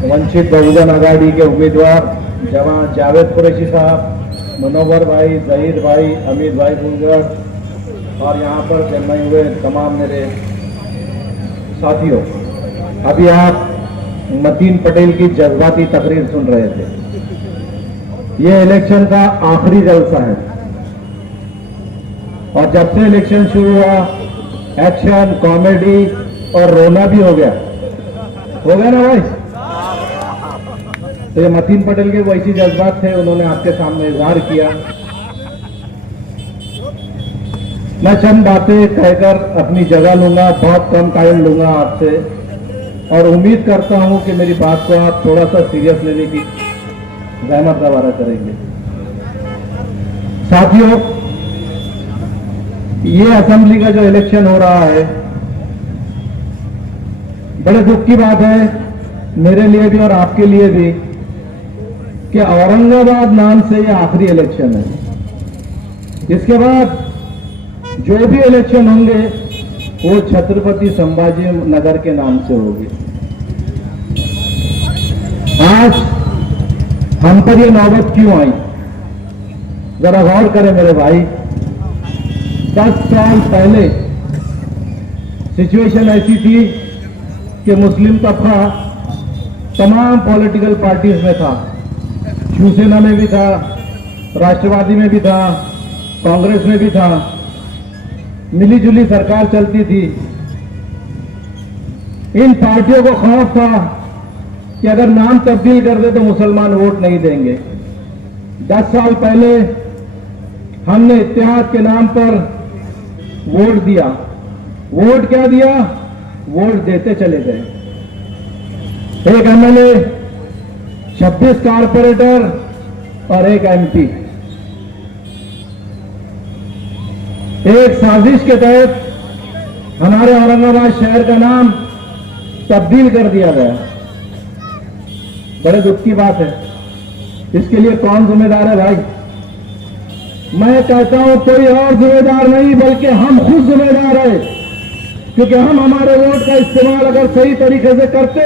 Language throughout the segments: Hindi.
वंचित बहुजन आघाड़ी के उम्मीदवार जनाब जावेद कुरैशी साहब, मुनव्वर भाई, जहीर भाई, अमित भाई बुलगढ़ और यहाँ पर जन्मे हुए तमाम मेरे साथियों, अभी आप मतीन पटेल की जज्बाती तकरीर सुन रहे थे। ये इलेक्शन का आखिरी जलसा है और जब से इलेक्शन शुरू हुआ एक्शन, कॉमेडी और रोना भी हो गया ना भाई। तो ये मतीन पटेल के वैसी जज्बात थे, उन्होंने आपके सामने इजहार किया। मैं चंद बातें कहकर अपनी जगह लूंगा, बहुत कम टाइम लूंगा आपसे और उम्मीद करता हूं कि मेरी बात को आप थोड़ा सा सीरियस लेने की जहमत गवारा करेंगे। साथियों, ये असेंबली का जो इलेक्शन हो रहा है, बड़े दुख की बात है मेरे लिए भी और आपके लिए भी कि औरंगाबाद नाम से ये आखिरी इलेक्शन है। इसके बाद जो भी इलेक्शन होंगे वो छत्रपति संभाजी नगर के नाम से होगी। आज हम पर ये नौबत क्यों आई, जरा गौर करें मेरे भाई। 10 साल पहले सिचुएशन ऐसी थी कि मुस्लिम तबका तमाम पॉलिटिकल पार्टीज में था, शिवसेना में भी था, राष्ट्रवादी में भी था, कांग्रेस में भी था, मिली जुली सरकार चलती थी। इन पार्टियों को खौफ था कि अगर नाम तब्दील कर दे तो मुसलमान वोट नहीं देंगे। 10 साल पहले हमने इत्तेहाद के नाम पर वोट दिया। वोट क्या दिया? वोट देते चले गए। एक एमएलए, 26 कारपोरेटर और एक एमपी। एक साजिश के तहत हमारे औरंगाबाद शहर का नाम तब्दील कर दिया गया। बड़े दुख की बात है। इसके लिए कौन जिम्मेदार है भाई? मैं कहता हूं कोई और जिम्मेदार नहीं, बल्कि हम खुद जिम्मेदार है, क्योंकि हम हमारे वोट का इस्तेमाल अगर सही तरीके से करते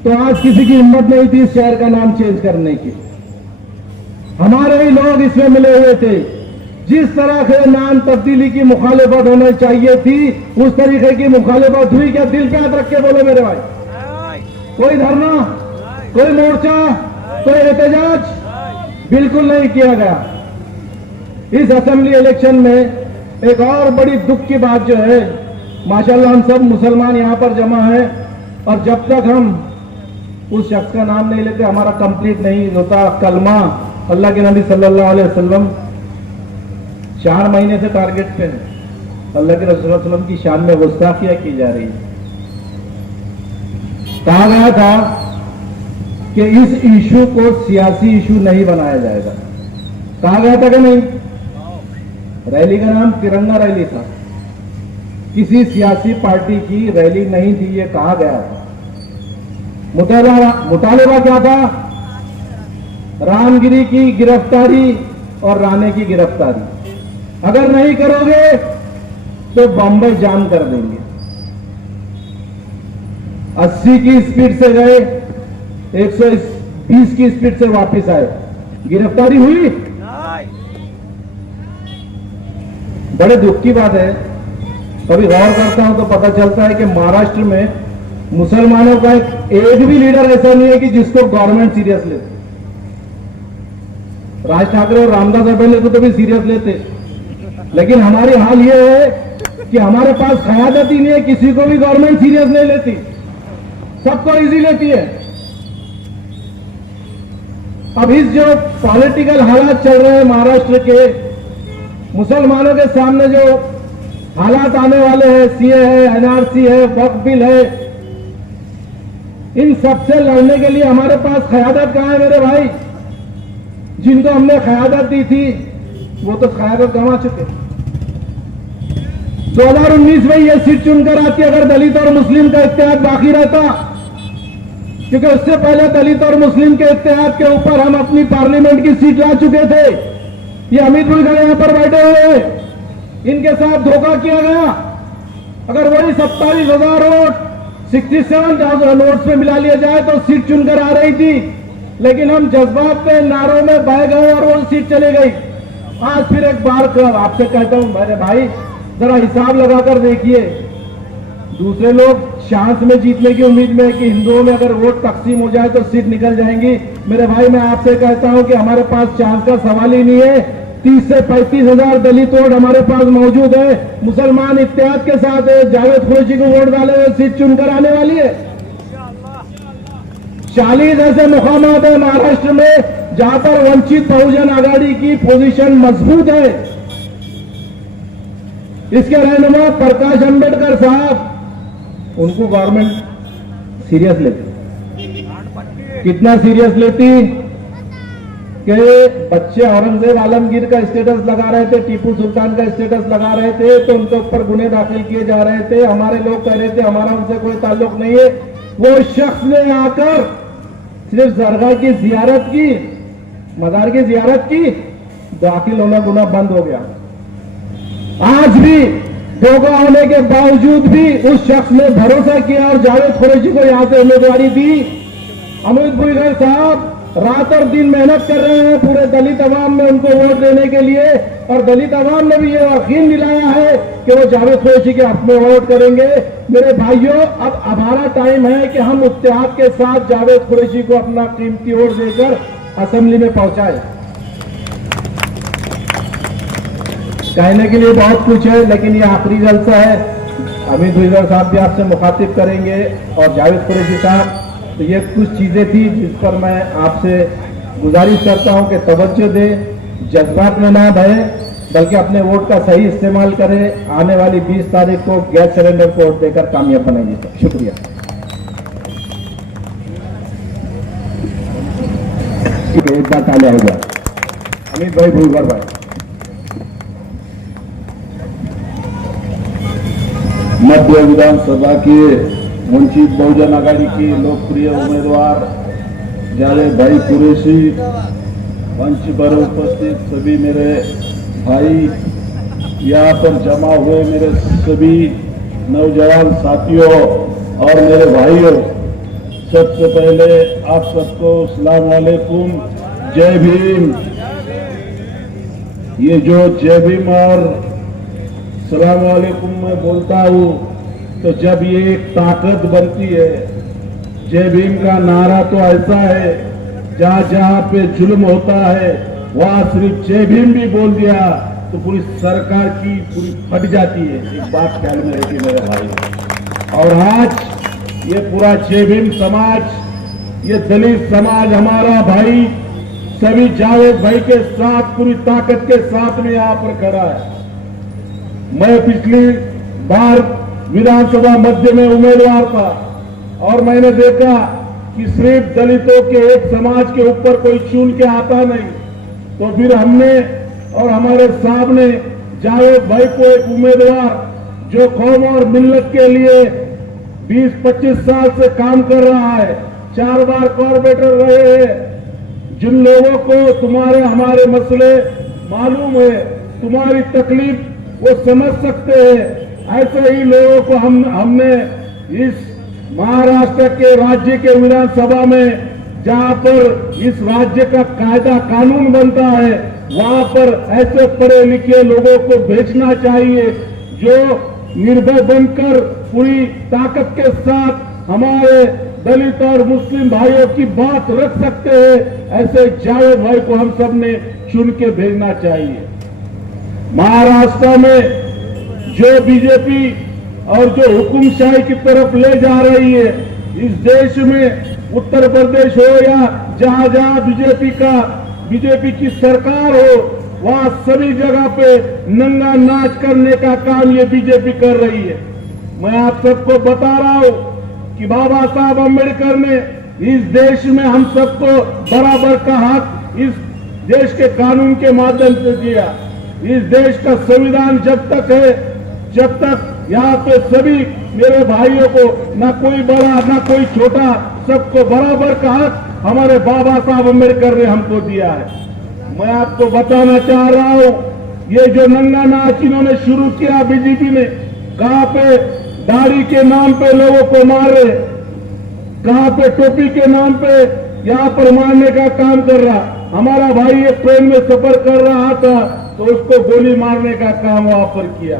तो आज किसी की हिम्मत नहीं थी इस शहर का नाम चेंज करने की। हमारे ही लोग इसमें मिले हुए थे। जिस तरह के नाम तब्दीली की मुखालिफत होनी चाहिए थी उस तरीके की मुखालिफत हुई क्या? दिल पे हाथ रख के बोले मेरे भाई। कोई धरना, कोई मोर्चा, कोई एहतजाज बिल्कुल नहीं किया गया। इस असेंबली इलेक्शन में एक और बड़ी दुख की बात जो है, माशाल्लाह हम सब मुसलमान यहां पर जमा है और जब तक हम उस शख्स का नाम नहीं लेते हमारा कंप्लीट नहीं होता कलमा अल्लाह के नबी सल्लल्लाहु अलैहि वसल्लम 4 महीने से टारगेट पे है। अल्लाह के रसूल सल्लल्लाहु अलैहि वसल्लम की शान में गुस्ताखियां की जा रही है। कहा गया था कि इस इशू को सियासी इशू नहीं बनाया जाएगा। कहा गया था कि नहीं? रैली का नाम तिरंगा रैली था, किसी सियासी पार्टी की रैली नहीं थी, ये कहा गया था। मुतालिबा क्या था? रामगिरी की गिरफ्तारी और राणे की गिरफ्तारी। अगर नहीं करोगे तो बम्बई जाम कर देंगे। 80 की स्पीड से गए, 120 की स्पीड से वापस आए, गिरफ्तारी हुई? बड़े दुख की बात है। कभी गौर करता हूं तो पता चलता है कि महाराष्ट्र में मुसलमानों का एक भी लीडर ऐसा नहीं है कि जिसको गवर्नमेंट सीरियस लेते। राज ठाकरे और रामदास अठावले को तो भी सीरियस लेते, लेकिन हमारी हाल ये है कि हमारे पास क़यादत ही नहीं है, किसी को भी गवर्नमेंट सीरियस नहीं लेती, सबको इजी लेती है। अब इस जो पॉलिटिकल हालात चल रहे हैं महाराष्ट्र के, मुसलमानों के सामने जो हालात आने वाले हैं, सीए है, एनआरसी है, वक्फ बिल है, इन सबसे लड़ने के लिए हमारे पास क़यादत कहां है मेरे भाई? जिनको हमने क़यादत दी थी वो तो क़यादत गंवा चुके। 2019 में ये सीट चुनकर आती अगर दलित और मुस्लिम का इत्तेहाद बाकी रहता, क्योंकि उससे पहले दलित और मुस्लिम के इत्तेहाद के ऊपर हम अपनी पार्लियामेंट की सीट ला चुके थे। ये अमित बुलगढ़ यहां पर बैठे हुए हैं, इनके साथ धोखा किया गया। अगर वही 27,000 वोट 67,000 वोट्स में मिला लिया जाए तो सीट चुनकर आ रही थी, लेकिन हम जज्बात में नारों में बह गए और वो सीट चली गई। आज फिर एक बार आपसे कहता हूं मेरे भाई, जरा हिसाब लगाकर देखिए। दूसरे लोग चांस में जीतने की उम्मीद में कि हिंदुओं में अगर वोट तकसीम हो जाए तो सीट निकल जाएंगी। मेरे भाई मैं आपसे कहता हूं कि हमारे पास चांस का सवाल ही नहीं है। 30 से 35,000 दलित वोट हमारे पास मौजूद है। मुसलमान इत्तेहाद के साथ जावेद कुरैशी को वोट डाले हुए सीट चुनकर आने वाली है। 40 ऐसे मुकामात है महाराष्ट्र में जहां पर वंचित बहुजन आघाड़ी की पोजीशन मजबूत है। इसके रहनुमा प्रकाश अंबेडकर साहब, उनको गवर्नमेंट सीरियस लेती, कितना सीरियस लेती कि बच्चे औरंगजेब आलमगीर का स्टेटस लगा रहे थे, टीपू सुल्तान का स्टेटस लगा रहे थे तो उनके ऊपर गुने दाखिल किए जा रहे थे। हमारे लोग कह रहे थे हमारा उनसे कोई ताल्लुक नहीं है। वो शख्स ने आकर सिर्फ दरगाह की जियारत की, मजार की जियारत की, दाखिल होना गुना बंद हो गया। आज भी धोखा होने के बावजूद भी उस शख्स ने भरोसा किया और जावेद कुरैशी को यहां से उम्मीदवारी दी। अमित भुईगर साहब रात और दिन मेहनत कर रहे हैं पूरे दलित अवाम में उनको वोट देने के लिए, और दलित अवाम ने भी ये यकीन दिलाया है कि वो जावेद कुरैशी के हक में वोट करेंगे। मेरे भाइयों, अब हमारा टाइम है कि हम इत्तेहाद के साथ जावेद कुरैशी को अपना कीमती वोट देकर असेंबली में पहुंचाए। कहने के लिए बहुत कुछ है, लेकिन ये आखिरी जलसा है। अमित भुईगर साहब भी आपसे मुखातिब करेंगे और जावेद कुरैशी साहब। तो ये कुछ चीजें थी जिस पर मैं आपसे गुजारिश करता हूं कि तवज्जो दें, जज्बात में ना बहे, बल्कि अपने वोट का सही इस्तेमाल करें। आने वाली 20 तारीख को गैस सिलेंडर को वोट देकर कामयाब बनाइए। शुक्रिया। एक बार तालियां हो जाए। अमित भाई, भुईगर भाई। मध्य विधानसभा के वंचित बहुजन आघाड़ी के लोकप्रिय उम्मीदवार जावेद भाई कुरैशी, मंच पर उपस्थित सभी मेरे भाई, यहाँ पर जमा हुए मेरे सभी नौजवान साथियों और मेरे भाइयों, सबसे पहले आप सबको अस्सलाम वालेकुम, जय भीम। ये जो जय भीम और सलाम वालेकुम मैं बोलता हूँ तो जब ये एक ताकत बनती है। जय भीम का नारा तो ऐसा है, जहाँ जहाँ पे जुल्म होता है वहाँ सिर्फ जय भीम भी बोल दिया तो पूरी सरकार की पूरी फट जाती है। एक बात ख्याल में रखिए मेरे भाई। और आज ये पूरा जय भीम समाज, ये दलित समाज हमारा भाई सभी जावेद भाई के साथ पूरी ताकत के साथ में यहाँ पर खड़ा है। मैं पिछली बार विधानसभा मध्य में उम्मीदवार था और मैंने देखा कि सिर्फ दलितों के एक समाज के ऊपर कोई चुन के आता नहीं, तो फिर हमने और हमारे साहब ने जावेद भाई को एक उम्मीदवार जो कौम और मिल्लत के लिए 20-25 साल से काम कर रहा है, 4 बार कॉर्पोरेटर रहे हैं, जिन लोगों को तुम्हारे हमारे मसले मालूम है, तुम्हारी तकलीफ वो समझ सकते हैं, ऐसे ही लोगों को हमने इस महाराष्ट्र के राज्य के विधानसभा में, जहां पर इस राज्य का कायदा कानून बनता है, वहां पर ऐसे पढ़े लिखे लोगों को भेजना चाहिए जो निर्भय बनकर पूरी ताकत के साथ हमारे दलित और मुस्लिम भाइयों की बात रख सकते हैं। ऐसे जावेद भाई को हम सब ने चुन के भेजना चाहिए। महाराष्ट्र में जो बीजेपी और जो हुकुमशाही की तरफ ले जा रही है, इस देश में उत्तर प्रदेश हो या जहां जहां बीजेपी की सरकार हो, वहां सभी जगह पे नंगा नाच करने का काम ये बीजेपी कर रही है। मैं आप सबको बता रहा हूं कि बाबा साहब अम्बेडकर ने इस देश में हम सबको बराबर का हक इस देश के कानून के माध्यम से दिया। इस देश का संविधान जब तक है, जब तक यहाँ पे सभी मेरे भाइयों को ना कोई बड़ा ना कोई छोटा, सबको बराबर का हक हमारे बाबा साहब अम्बेडकर ने हमको दिया है। मैं आपको बताना चाह रहा हूँ, ये जो नंगा नाच इन्होंने शुरू किया बीजेपी ने, कहाँ पे दाढ़ी के नाम पे लोगों को मार रहे, कहां पे टोपी के नाम पे यहां पर मारने का काम कर रहा। हमारा भाई एक ट्रेन में सफर कर रहा था तो उसको गोली मारने का काम वहां पर किया।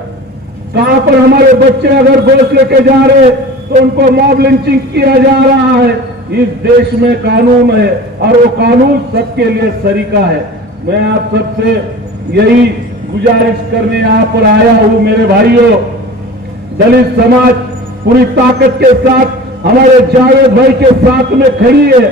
कहां पर हमारे बच्चे अगर गोश्त लेके जा रहे तो उनको मॉब लिंचिंग किया जा रहा है। इस देश में कानून है और वो कानून सबके लिए सरीका है। मैं आप सबसे यही गुजारिश करने यहां पर आया हूं, मेरे भाइयों, दलित समाज पूरी ताकत के साथ हमारे जावेद भाई के साथ में खड़ी है।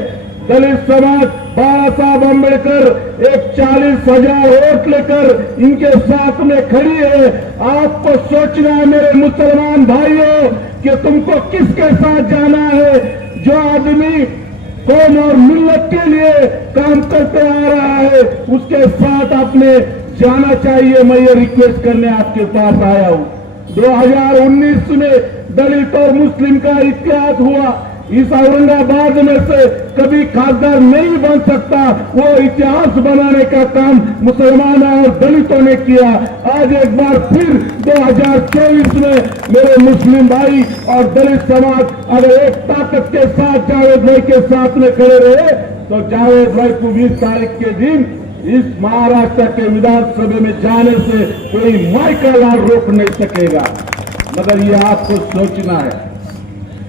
दलित समाज बाबा साहब अम्बेडकर एक 40,000 वोट लेकर इनके साथ में खड़ी है। आपको सोचना है मेरे मुसलमान भाइयों कि तुमको किसके साथ जाना है। जो आदमी कौम और मिल्लत के लिए काम करते आ रहा है उसके साथ आपने जाना चाहिए। मैं ये रिक्वेस्ट करने आपके पास आया हूं। 2019 में दलित और मुस्लिम का इतिहाद हुआ। इस औरंगाबाद में से कभी खासदार नहीं बन सकता, वो इतिहास बनाने का काम मुसलमानों और दलितों ने किया। आज एक बार फिर 2024 में मेरे मुस्लिम भाई और दलित समाज अगर एक ताकत के साथ जावेद भाई के साथ में खड़े रहे तो जावेद भाई को 20 तारीख के दिन इस महाराष्ट्र के विधानसभा में जाने से कोई माइकल लाल रोक नहीं सकेगा। मगर ये आपको सोचना है,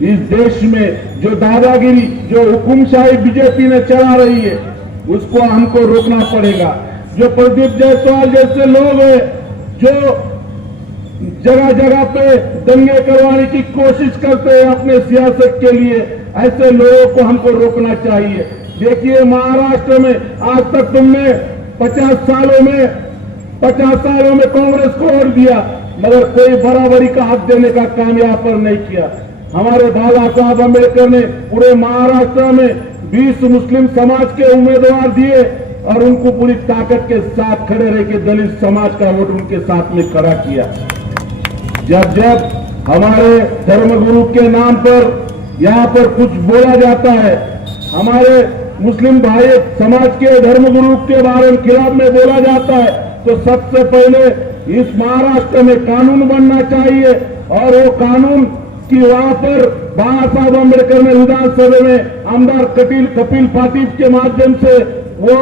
इस देश में जो दादागिरी, जो हुकुमशाही बीजेपी ने चला रही है उसको हमको रोकना पड़ेगा। जो प्रदीप जायसवाल जैसे लोग हैं जो जगह जगह पे दंगे करवाने की कोशिश करते हैं अपने सियासत के लिए, ऐसे लोगों को हमको रोकना चाहिए। देखिए महाराष्ट्र में आज तक तुमने 50 सालों में कांग्रेस को वोट दिया मगर कोई बराबरी का हक देने का काम यहाँ पर नहीं किया। हमारे बाबा साहब अम्बेडकर ने पूरे महाराष्ट्र में 20 मुस्लिम समाज के उम्मीदवार दिए और उनको पूरी ताकत के साथ खड़े रह के दलित समाज का वोट उनके साथ में खड़ा किया। जब हमारे धर्मगुरु के नाम पर यहाँ पर कुछ बोला जाता है, हमारे मुस्लिम भाई समाज के धर्मगुरु के बारे में खिलाफ में बोला जाता है, तो सबसे पहले इस महाराष्ट्र में कानून बनना चाहिए और वो कानून कि वहां पर बाबा साहब अम्बेडकर ने विधानसभा में आमदार कपिल पाटिल के माध्यम से वो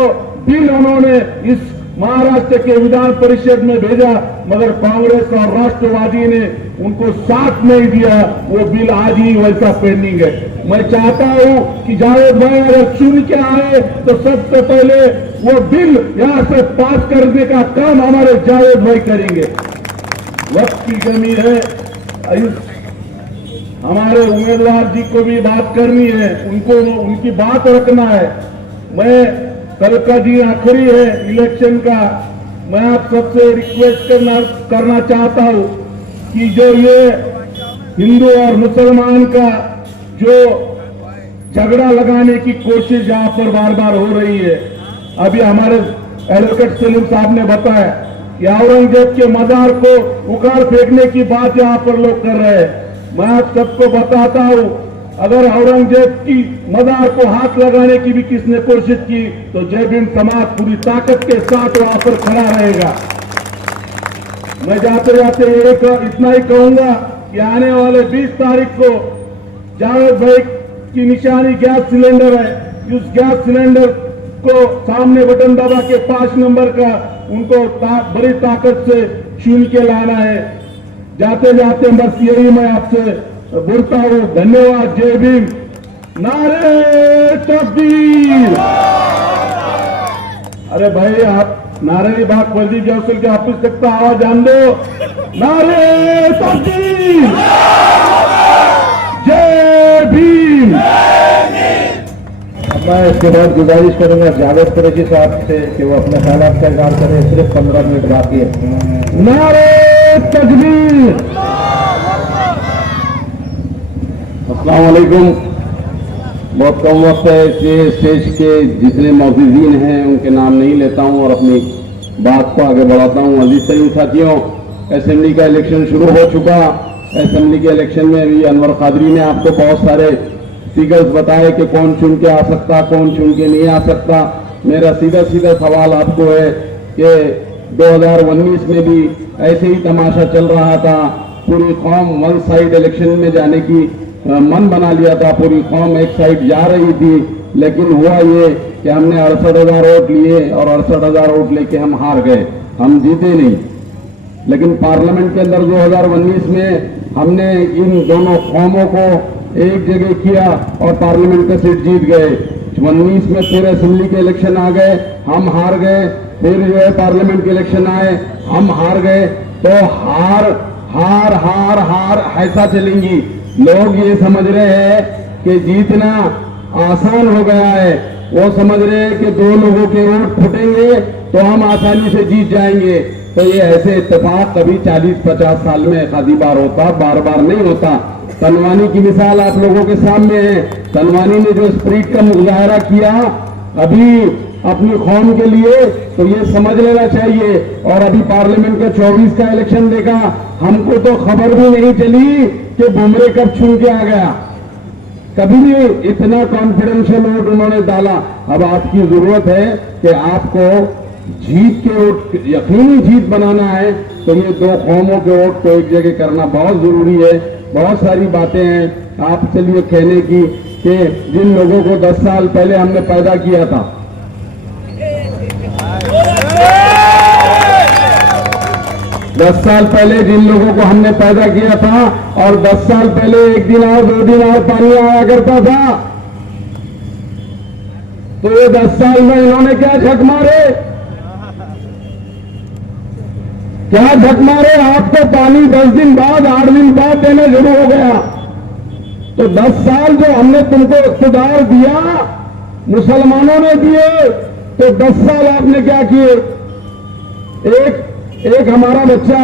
बिल उन्होंने इस महाराष्ट्र के विधान परिषद में भेजा मगर कांग्रेस और राष्ट्रवादी ने उनको साथ नहीं दिया। वो बिल आज ही वैसा पेंडिंग है। मैं चाहता हूं कि जावेद भाई अगर चुन के आए तो सबसे पहले वो बिल यहां से पास करने का काम हमारे जावेद भाई करेंगे। वक्त की कमी है, हमारे उम्मीदवार जी को भी बात करनी है, उनको उनकी बात रखना है। मैं कल का दिन आखिरी है इलेक्शन का, मैं आप सबसे रिक्वेस्ट करना चाहता हूं कि जो ये हिंदू और मुसलमान का जो झगड़ा लगाने की कोशिश यहाँ पर बार बार हो रही है, अभी हमारे एडवोकेट सलीम साहब ने बताया कि औरंगजेब के मजार को उखाड़ फेंकने की बात यहाँ पर लोग कर रहे हैं। मैं आप सबको बताता हूं, अगर औरंगजेब की मजार को हाथ लगाने की भी किसने कोशिश की तो जय भीम समाज पूरी ताकत के साथ वहां पर खड़ा रहेगा। मैं जाते जाते इतना ही कहूंगा कि आने वाले 20 तारीख को जावेद भाई की निशानी गैस सिलेंडर है। उस गैस सिलेंडर को सामने बटन दबा के 5 नंबर का उनको बड़ी ताकत से चुन के लाना है। जाते जाते बस यही मैं आपसे बोलता हूं, धन्यवाद। जय भीम, नारे तकबीर। अरे भाई आप नारे की बात प्रदीप जायसवाल के ऑफिस तक तो आवाज जान दो। नारे तकबीर, जय भीम। मैं इसके बाद गुजारिश करूंगा जावेद कुरैशी साहब से कि वो अपने ख्यालात का इजहार करें। सिर्फ 15 मिनट बाकी है। नारे तकबीर। अस्सलाम वालेकुम। बहुत कम वक्त है इसलिए स्टेज के जितने मौजूदीन हैं उनके नाम नहीं लेता हूं और अपनी बात को आगे बढ़ाता हूं। अजीज तरीन साथियों, असेंबली का इलेक्शन शुरू हो चुका। असेंबली के इलेक्शन में भी अनवर कादरी ने आपको बहुत सारे फिगर्स बताए कि कौन चुन के आ सकता, कौन चुन के नहीं आ सकता। मेरा सीधा सीधा सवाल आपको है कि 2019 में भी ऐसे ही तमाशा चल रहा था पूरी कौम वन साइड इलेक्शन में जाने की मन बना लिया था, पूरी कौम एक साइड जा रही थी। लेकिन हुआ ये कि हमने 68,000 वोट लिए और 68,000 वोट लेके हम हार गए, हम जीते नहीं। लेकिन पार्लियामेंट के अंदर 2019 में हमने इन दोनों कौमों को एक जगह किया और पार्लियामेंट का सीट जीत गए। 19 में फिर असेंबली के इलेक्शन आ गए, हम हार गए। फिर जो है पार्लियामेंट के इलेक्शन आए, हम हार गए। तो हार हार हार हार ऐसा चलेंगी। लोग ये समझ रहे हैं कि जीतना आसान हो गया है, वो समझ रहे हैं कि 2 लोगों के वोट फुटेंगे तो हम आसानी से जीत जाएंगे। तो ये ऐसे इत्तेफाक कभी 40-50 साल में एक आधी बार होता, बार बार नहीं होता। तनवानी की मिसाल आप लोगों के सामने है। तनवानी ने जो स्प्रिट का मुजाहरा किया अभी अपनी कौम के लिए, तो ये समझ लेना चाहिए। और अभी पार्लियामेंट का 24 का इलेक्शन देखा, हमको तो खबर भी नहीं चली कि बुमरे कब छूट के आ गया। कभी भी इतना कॉन्फिडेंशियल वोट उन्होंने डाला। अब आपकी जरूरत है कि आपको जीत के वोट, यकीनी जीत बनाना है, तो ये 2 कौमों के वोट को एक जगह करना बहुत जरूरी है। बहुत सारी बातें हैं आप चलिए कहने की कि जिन लोगों को 10 साल पहले हमने पैदा किया था, 10 साल पहले जिन लोगों को हमने पैदा किया था और 10 साल पहले 1 दिन और 2 दिन और पानी आया करता था, तो ये 10 साल में इन्होंने क्या झक मारे, क्या झक मारे। आपको पानी 10 दिन बाद 8 दिन बाद देना शुरू हो गया। तो 10 साल जो हमने तुमको इख्तियार दिया, मुसलमानों ने दिए, तो 10 साल आपने क्या किए। एक हमारा बच्चा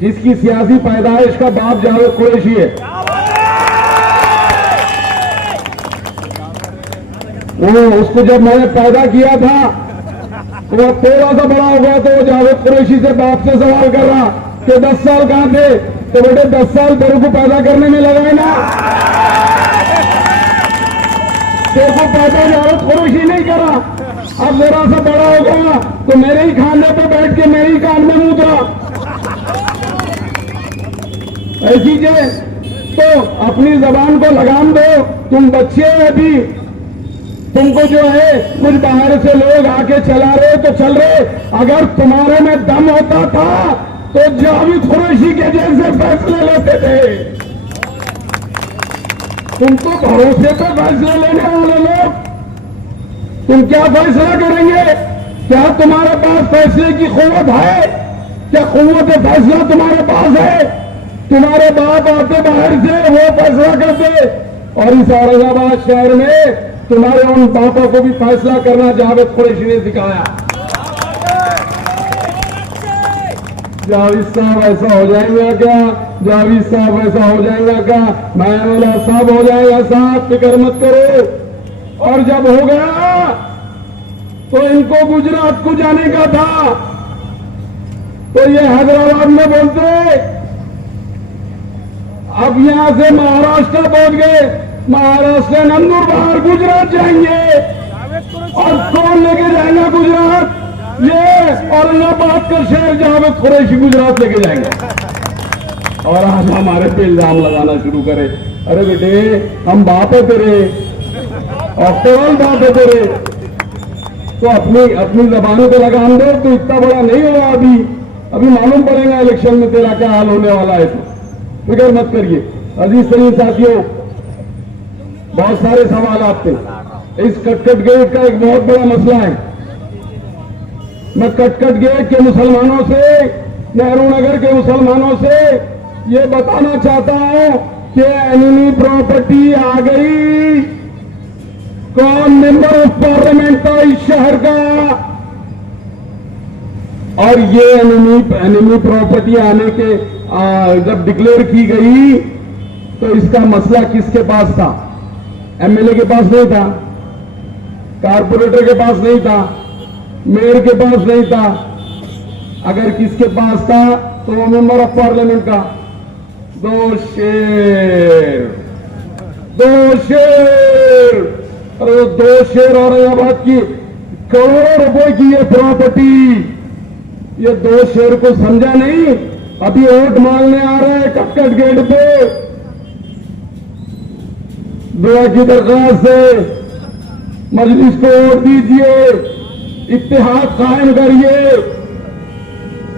जिसकी सियासी पैदाइश का बाप जावेद कुरैशी है, वो उसको जब मैंने पैदा किया था तो वो थोड़ा सा बड़ा हो गया, तो वो जावेद कुरैशी से बाप से सवाल कर रहा कि 10 साल कहां थे। तो बेटे 10 साल तेरे को पैदा करने में लगाए ना, तेरे को पैदा जावेद कुरैशी नहीं करा। अब जरा सा बड़ा हो गया तो मेरे ही खाने पे बैठ के मेरे ही कान में मुद्रा ऐसी चीजें। तो अपनी जबान को लगाम दो, तुम बच्चे हो अभी, तुमको जो है कुछ बाहर से लोग आके चला रहे तो चल रहे। अगर तुम्हारे में दम होता था तो जावेद कुरैशी के जैसे फैसले लेते थे। तुम तो भरोसे पे फैसले लेने वाले लोग, तुम क्या फैसला करेंगे। क्या तुम्हारे पास फैसले की क़ुव्वत है? क्या क़ुव्वत फैसला तुम्हारे पास है? तुम्हारे बाप आते बाहर से वो फैसला करते, और इस औरंगाबाद शहर में तुम्हारे उन बापों को भी फैसला करना जावेद कुरैशी ने सिखाया। जावेद साहब ऐसा हो जाएगा क्या, जावेद साहब ऐसा हो जाएगा क्या, मैं वाला साहब हो जाएगा साहब, फिक्र मत करो। और जब हो गया तो इनको गुजरात को जाने का था, तो ये हैदराबाद में बोलते, अब यहां से महाराष्ट्र पहुंच गए, महाराष्ट्र नंदुरबार गुजरात जाएंगे। और कौन लेके जाएगा गुजरात? ये औरंगाबाद का शहर जावेद कुरैशी गुजरात लेके जाएंगे। और आज हमारे पे इल्जाम लगाना शुरू करे, अरे बेटे हम बाप है तेरे, और कौन बाप है तेरे। तो अपनी जबान को लगाम दो, तो इतना बड़ा नहीं होगा। अभी मालूम पड़ेगा इलेक्शन में तेरा क्या हाल होने वाला है। तो फिक्र मत करिए। अजीज तरीन साथियों, बहुत सारे सवाल आपके, इस कटकट गेट का एक बहुत बड़ा मसला है। मैं कटकट गेट के मुसलमानों से, नेहरू नगर के मुसलमानों से ये बताना चाहता हूं कि एनिमी प्रॉपर्टी आ गई। कौन मेंबर ऑफ पार्लियामेंट था इस शहर का, और ये एनिमी प्रॉपर्टी आने के जब डिक्लेयर की गई तो इसका मसला किसके पास था? एमएलए के पास नहीं था, कारपोरेटर के पास नहीं था, मेयर के पास नहीं था। अगर किसके पास था तो वो मेंबर ऑफ पार्लियामेंट का। 2 शेर, 2 शेर, अरे 2 शेर औरंगाबाद की करोड़ों रुपए की ये प्रॉपर्टी, ये 2 शेर को समझा नहीं अभी वोट मांगने आ रहे हैं कटकट गेट पे, दुआ की दरख्वास्त से मजलिस को वोट दीजिए, इत्तेहाद कायम करिए।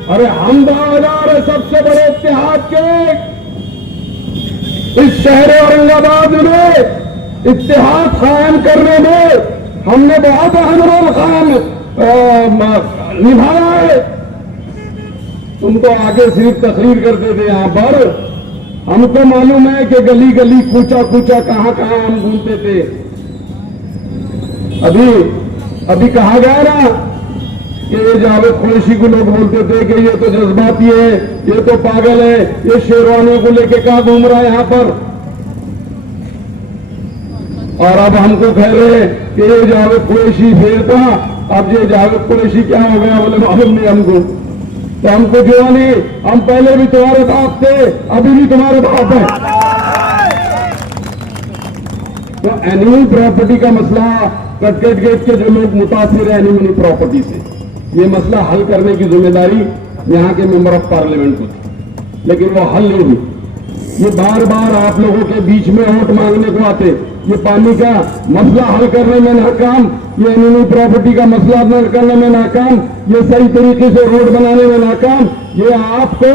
अरे हम दावेदार है सबसे बड़े इत्तेहाद के। इस शहर औरंगाबाद में इत्तेहाद कायम करने में हमने बहुत अहम रोल कायम निभाया है। तुम तो आगे सिर्फ तकरीर करते थे यहां पर, हमको मालूम है कि गली गली कूचा कूचा कहां कहां हम घूमते थे। अभी कहा गया ना कि ये जावेद कुरैशी को लोग बोलते थे कि ये तो जज्बाती है, ये तो पागल है, ये शेरवानी को लेके कहां घूम रहा है यहां पर। और अब हमको कह रहे हैं कि ये जावेद कुरैशी फेर था, अब ये जावेद कुरैशी क्या हो गया, बोले मालूम नहीं हमको। तो हमको जो नहीं, हम पहले भी तुम्हारे बाप थे, अभी भी तुम्हारे बाप है। तो एनिमल प्रॉपर्टी का मसला, कटकट गेट के जो लोग मुतासिर है एनिमल प्रॉपर्टी से, ये मसला हल करने की जिम्मेदारी यहाँ के मेंबर ऑफ पार्लियामेंट को थी, लेकिन वो हल नहीं हुई। ये बार बार आप लोगों के बीच में वोट मांगने को आते, ये पानी का मसला हल करने में नाकाम, ये एनिमल प्रॉपर्टी का मसला हल करने में नाकाम, ये सही तरीके से रोड बनाने में नाकाम, ये आपको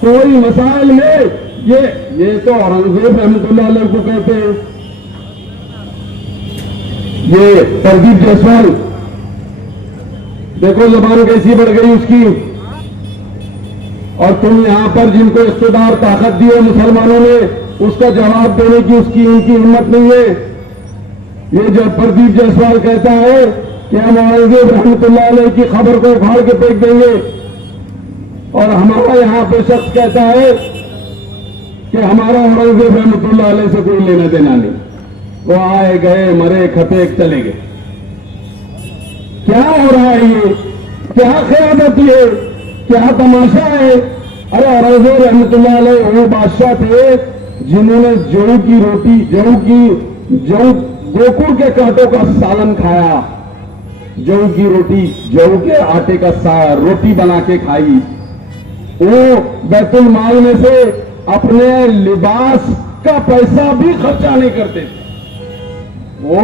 कोई मसाइल में ये तो औरंगजेब रहमतुल्लाह अलैह को कहते हैं, ये प्रदीप जायसवाल देखो जबान कैसी बढ़ गई उसकी। और तुम यहां पर जिनको इख्तिदार ताकत दी है मुसलमानों ने, उसका जवाब देने की उसकी इनकी हिम्मत नहीं है। ये जब प्रदीप जायसवाल कहता है कि हम औरंगजेब रहमतुल्लाह अलैह की खबर को उखाड़ के फेंक देंगे, और हमारा यहां पे शख्स कहता है कि हमारा औरंगजेब रहमतुल्लाह अलैह से कोई लेना देना नहीं, वो आए गए मरे खपे चले गए। क्या हो रहा है ये, क्या क़यादत है, क्या तमाशा है। अरे औरंगजेब रहमतुल्लाह अलैह वो बादशाह थे जिन्होंने जौ गोकुल के कांटों का सालन खाया, जौ की रोटी, जौ के आटे का रोटी बना के खाई। वो बैतुल माल में से अपने लिबास का पैसा भी खर्चा नहीं करते थे। वो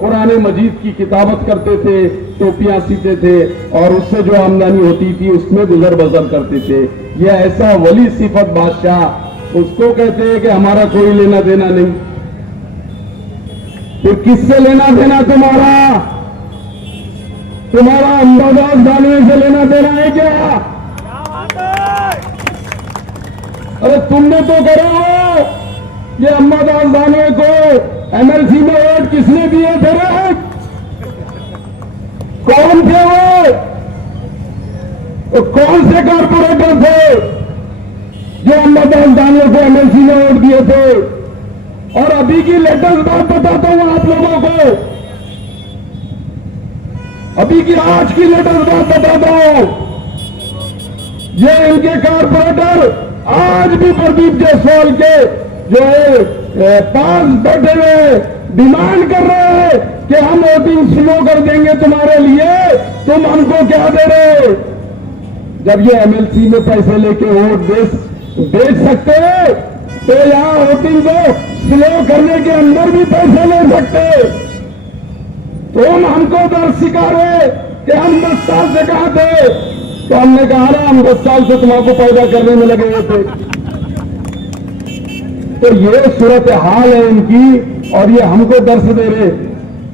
कुरान मजीद की किताबत करते थे, टोपियां सीते थे, और उससे जो आमदनी होती थी उसमें गुजर बसर करते थे। ये ऐसा वली सिफत बादशाह, उसको कहते हैं कि हमारा कोई लेना देना नहीं। फिर किससे लेना देना तुम्हारा अंबादास दानवे से लेना देना है क्या? अरे तुमने तो करो, ये अंबादास दानवे को एमएलसी में वोट किसने दिए थे रे? कौन थे वो? तो कौन से कारपोरेटर थे जो अंबादास दानवे को एमएलसी में वोट दिए थे? और अभी की लेटेस्ट बात बताता हूं आप लोगों को, अभी की आज की लेटेस्ट बात बताता हूं। ये इनके कारपोरेटर आज भी प्रदीप जायसवाल के जो है पास बैठे हुए डिमांड कर रहे हैं कि हम वोटिंग स्लो कर देंगे तुम्हारे लिए, तुम हमको क्या दे रहे? जब ये एमएलसी में पैसे लेके वोट बेच सकते हैं, तो यहां वोटिंग को स्लो करने के अंदर भी पैसे ले सकते। तुम हमको दर्द सिखा रहे कि हम 10 साल से कहा थे, तो हमने कहा ना हम 10 साल से तुम्हारे पैदा करने में लगे हुए थे। तो ये सूरत हाल है इनकी, और ये हमको दर्श दे रहे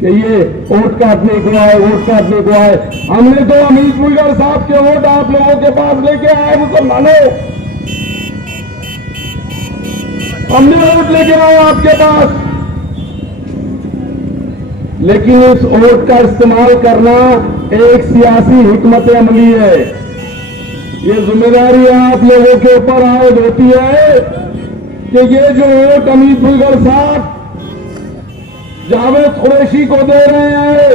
कि ये वोट काटने को आए, वोट काटने को आए। हमने तो अमित मुलगर साहब के वोट आप लोगों के पास लेके आए मुसलमानों, हमने वोट लेके आए आपके पास, लेकिन इस वोट का इस्तेमाल करना एक सियासी हिकमत अमली है। ये जिम्मेदारी आप लोगों के ऊपर आयद होती है कि ये जो वोट अमित मुलगर साहब जावेद कुरैशी को दे रहे हैं,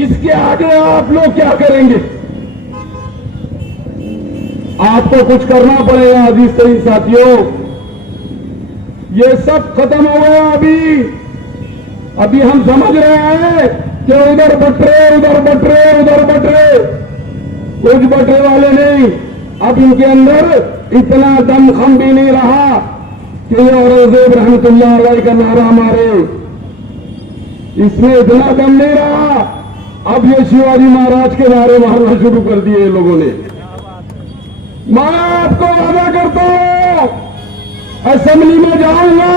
इसके आगे आप लोग क्या करेंगे? आपको कुछ करना पड़ेगा अजीज तरीन साथियों। ये सब खत्म हो गया। अभी हम समझ रहे हैं कि उधर बट रहे, उधर बट रहे, उधर बट रहे। कुछ बटरे वाले नहीं, अब इनके अंदर इतना दम खम भी नहीं रहा कि ये औरंगजेब रहमतुल्लाह अलैह का नारा मारे। इसमें इतना दम नहीं रहा। अब ये शिवाजी महाराज के नारे मारना शुरू कर दिए ये लोगों ने। मैं आपको वादा करता हूं, असेंबली में जाऊंगा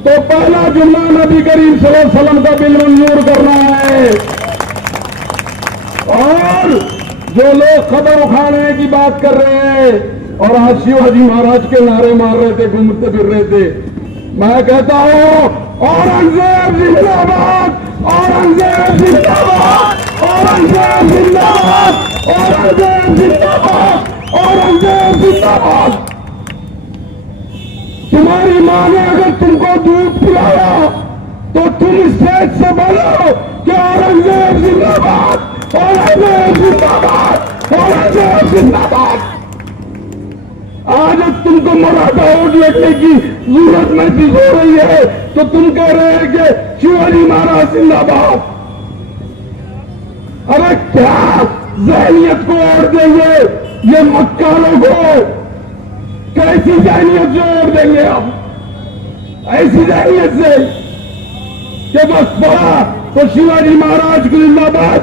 तो पहला जुम्मा नबी करीम सल्लल्लाहु अलैहि वसल्लम का बिल मंजूर करना है। और जो लोग खबर उठाने की बात कर रहे हैं और आज शिवाजी महाराज के नारे मार रहे थे, घूमते फिर रहे थे, मैं कहता हूं औरंगजेब जिंदाबाद, औरंगजेब जिंदाबाद, औरंगजेब जिंदाबाद, औरंगजेब जिंदाबाद, औरंगजेब जिंदाबाद। तुम्हारी मां ने अगर तुमको दूध पिलाया तो तुम स्टेज से बोलो कि औरंगजेब जिंदाबाद, औरंगजेब जिंदाबाद, औरंगजेब जिंदाबाद। आज अब तुमको मराठा वोट लेने की जरूरत महसूस हो रही है तो तुम कह रहे हैं कि शिवाजी महाराज जिंदाबाद। अरे क्या जहनियत को वोट देंगे ये मक्का लोगों? कैसी जहनियत से वोट देंगे हम? ऐसी जहनियत से कि बस पड़ा तो शिवाजी महाराज को जिंदाबाद,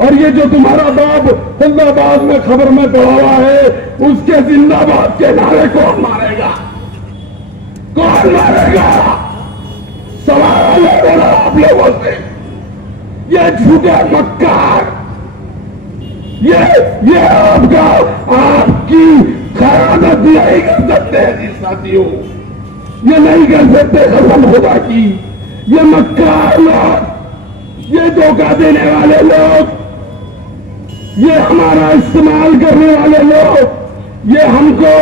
और ये जो तुम्हारा बाप जिंदाबाद में खबर में पड़ा हुआ है उसके जिंदाबाद के नारे कौन मारेगा? कौन मारेगा? सवाल है आप लोगों से। ये झूठे मक्कार, ये आपकी खयानत नहीं कर सकते हैं जी साथियों, ये नहीं कर सकते खत्म होगा की। ये मक्कार लोग, ये धोखा देने वाले लोग, ये हमारा इस्तेमाल करने वाले लोग, ये हमको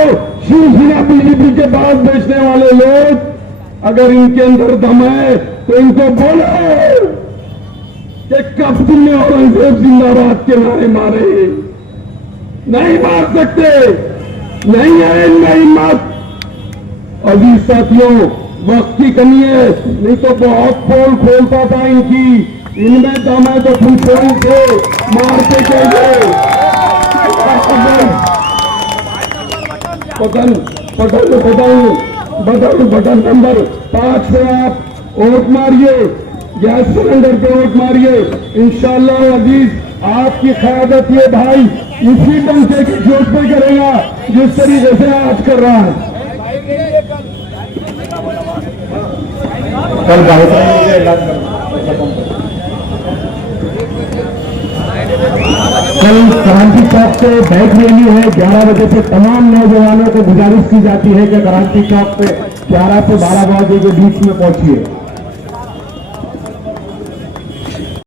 शिवसेना बीजेपी के पास बेचने वाले लोग, अगर इनके अंदर दम है तो इनको बोलो कि कब तुमने औरंगजेब जिंदाबाद के नारे मारे? नहीं मार सकते, नहीं है इनमें हिम्मत। अभी साथियों वक्त की कमी है, नहीं तो बहुत पोल खोलता था इनकी। इनमें दम है तो पूछो इनसे, मारते कैसे? बटन नंबर 5 से आप वोट मारिए, गैस सिलेंडर पे वोट मारिए। इंशाअल्लाह अजीज आपकी क़यादत ये भाई इसी डंके की चोट पे करेगा जिस तरीके से आज कर रहा है। कल क्रांति चौक से बाइक रैली है 11 बजे से। तमाम नौजवानों को गुजारिश की जाती है कि क्रांति चौक पे 11 से 12 बजे के बीच में पहुंचिए।